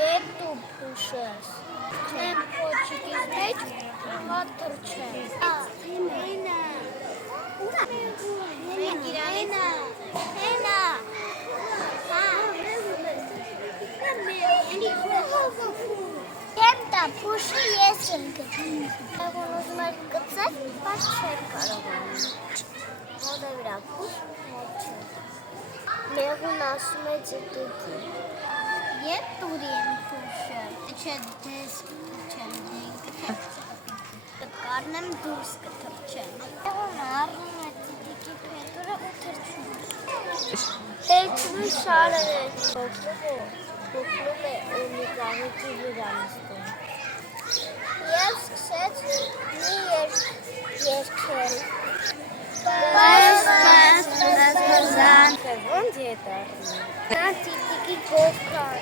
Ետ ու փուշես։ Չեմ փոչիկից մեջ վատր չեմ։ Հենա։ Հենա։ Եմ տա փուշի ես եմ գտնում։ Եղուն ուզում եք կծել, բայց չեք կարողանում։ Մոտ է վրա փուշ, մոտ չէ։ Եղուն ասում է ձգուկի։ Ետ տուրի եմ փուշը։ Չէ դես կթրջեմ, կթրջեմ։ Դուրս կթրջեմ։ Եղուն առնում է ձգուկի փետուրը ու թրջում։ Հեյցնում շարը Փոքրում է ու մի կաղիքի վրա նստում։ Եվ սկսեց մի երգել։ Բաս, ոնց ետ առնում։ Նա տիտիկի գովքան։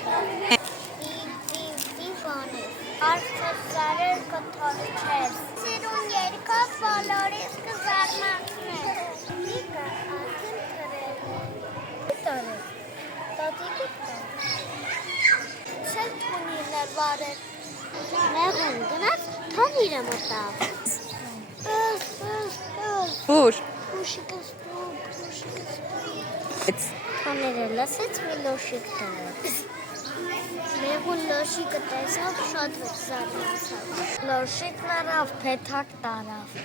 Պի բաներ։ Արդար սարեր կթորջեր։ Սիրուն երկով բոլորիս կզարմանքներ։ Տիկը ատին կրել է։ Տարել։ Տատիկի Չեն թունիրներ վարել։ Մեղուն գնաց թանիրը մտավ։ Ուր։ Փուշիկս Թանիրը լսեց մի լոշիկ տվեց։ Մեղուն լոշիկը տեսավ շատ վեց զարմացավ։ Լոշիկն առավ, փեթակ տարավ։